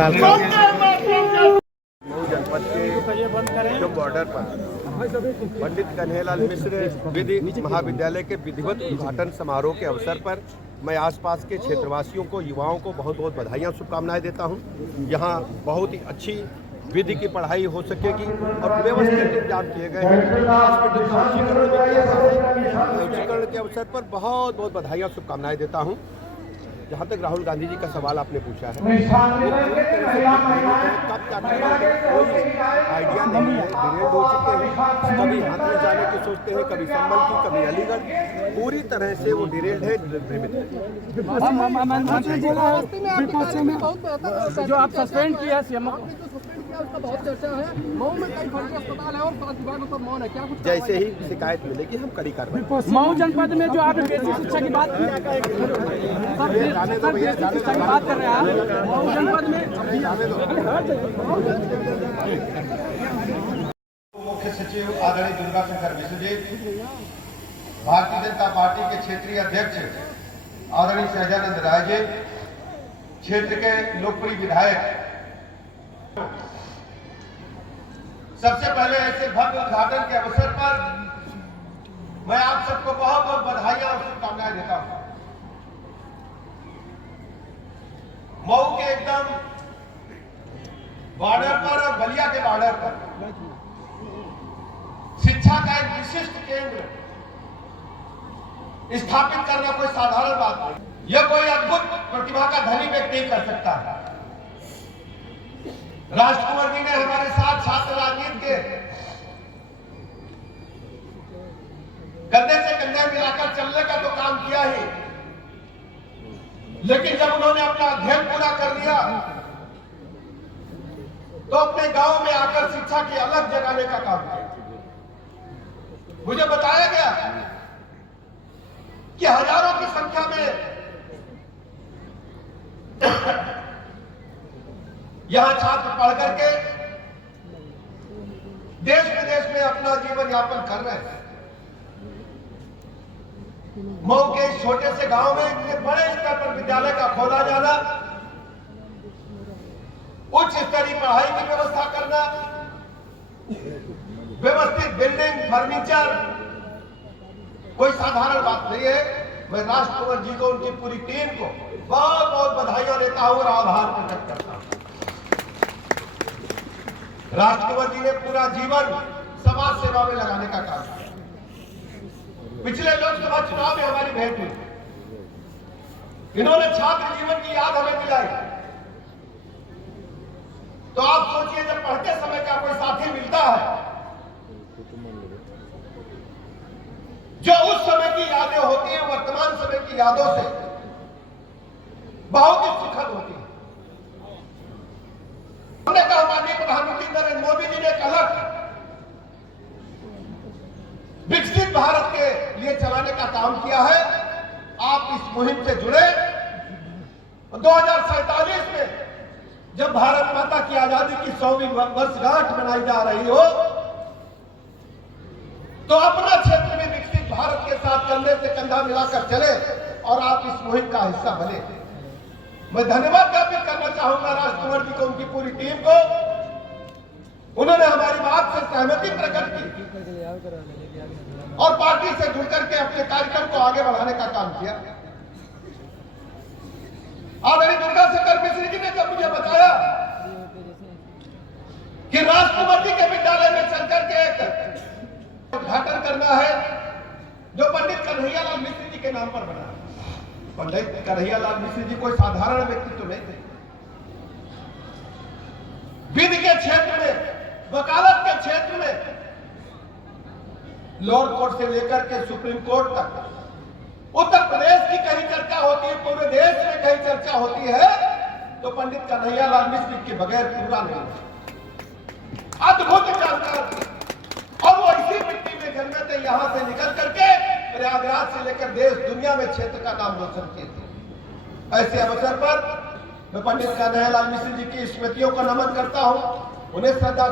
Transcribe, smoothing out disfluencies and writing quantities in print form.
मऊ जनपद के जो बॉर्डर पर पंडित कन्हैयालाल मिश्र विधि महाविद्यालय के विधिवत उद्घाटन समारोह के अवसर पर मैं आसपास के क्षेत्रवासियों को, युवाओं को बहुत बहुत बधाइयाँ, शुभकामनाएं देता हूं। यहाँ बहुत ही अच्छी विधि की पढ़ाई हो सकेगी और व्यवस्थित इंतजाम किए गए हैं। हॉस्पिटल का उच्चीकरण भी किया गया है। उच्चीकरण के अवसर पर बहुत बहुत बधाइयाँ, शुभकामनाएं देता हूँ। जहाँ तक राहुल गांधी जी का सवाल आपने पूछा है, कब क्या कोई आइडिया नहीं है। डिरेल्ड हो चुके हैं, कभी हाथ में जाने की सोचते हैं, कभी संभल की, कभी अलीगढ़, पूरी तरह से वो डिरेल्ड है, निर्मित है। जो आप सस्पेंड किया सीएम उसका बहुत चर्चा है। मऊ में कई फर्जी अस्पताल है और 5 विभागों पर मौन है। क्या कुछ जैसे ही शिकायत मिलेगी हम कड़ी कार्रवाई। मऊ जनपद में जो आप बेसिक शिक्षा की बात शिक्षा की बात कर रहे हैं मऊ जनपद में, मुख्य सचिव आदरणीय दुर्गा शंकर मिश्र जी, भारतीय जनता पार्टी के क्षेत्रीय अध्यक्ष आदरणीय सहजानंद राय जी, क्षेत्र के लोकप्रिय विधायक, सबसे पहले ऐसे भव्य उद्घाटन के अवसर पर मैं आप सबको बहुत बहुत बधाइयां और शुभकामनाएं देता हूं। मऊ के एकदम बॉर्डर पर और बलिया के बॉर्डर पर शिक्षा का एक विशिष्ट केंद्र स्थापित करना कोई साधारण बात नहीं। यह कोई अद्भुत प्रतिभा का धनी व्यक्ति नहीं कर सकता है। राजकुमार जी ने हमारे साथ छात्र राजनीति के कंधे से कंधे मिलाकर चलने का तो काम किया ही, लेकिन जब उन्होंने अपना अध्ययन पूरा कर लिया तो अपने गांव में आकर शिक्षा की अलग जगाने का काम किया। मुझे बताया गया कि हजारों की संख्या में यहां छात्र पढ़ करके देश विदेश में अपना जीवन यापन कर रहे हैं। मऊ के छोटे से गांव में इतने बड़े स्तर पर विद्यालय का खोला जाना, उच्च स्तरीय पढ़ाई की व्यवस्था करना, व्यवस्थित बिल्डिंग, फर्नीचर कोई साधारण बात नहीं है। मैं राजकुमार जी को, उनकी पूरी टीम को बहुत बहुत बधाइयां देता हूं और आभार प्रकट करता हूं। राजकुमार जी ने पूरा जीवन समाज सेवा में लगाने का काम किया। पिछले लोकसभा चुनाव में हमारी भेंट हुई, इन्होंने छात्र जीवन की याद हमें दिलाई। तो आप सोचिए, जब पढ़ते समय का कोई साथी मिलता है जो उस समय की यादें होती हैं, वर्तमान समय की यादों से बहुत ही सुखद होती है। हमने कहा, माननीय प्रधानमंत्री नरेंद्र मोदी जी ने एक अलग विकसित भारत के लिए चलाने का काम किया है। आप इस मुहिम से जुड़े। 2047 में जब भारत माता की आजादी की 100वीं वर्षगांठ मनाई जा रही हो, तो अपना क्षेत्र में विकसित भारत के साथ कंधे से कंधा मिलाकर चले और आप इस मुहिम का हिस्सा बने। मैं धन्यवाद ज्ञापित करना चाहूंगा राजकुमार जी को, उनकी पूरी टीम को। उन्होंने हमारी बात से सहमति प्रकट की और पार्टी से जुड़कर के अपने कार्यक्रम को आगे बढ़ाने का काम किया। आदरणीय दुर्गा शंकर मिश्र जी ने जब मुझे बताया कि राजकुमार जी के विद्यालय में चलकर के एक उद्घाटन करना है जो पंडित कन्हैयालाल मिश्र जी के नाम पर बना है। पंडित कन्हैयालाल मिश्र जी कोई साधारण व्यक्ति तो नहीं थे। विधि के क्षेत्र में, वकालत के क्षेत्र में, लोअर कोर्ट से लेकर के सुप्रीम कोर्ट तक उत्तर प्रदेश की कहीं चर्चा होती है, पूरे देश में कहीं चर्चा होती है, तो पंडित कन्हैयालाल मिश्र के बगैर पूरा नहीं। अद्भुत जानकार, और वो इसी मिट्टी में जन्मे थे। यहां से निकल करके प्रयागराज से लेकर देश दुनिया में क्षेत्र का नाम रोशन किए थे। ऐसे अवसर पर मैं पंडित कन्हैयालाल मिश्र जी की स्मृतियों को नमन करता हूं, उन्हें श्रद्धा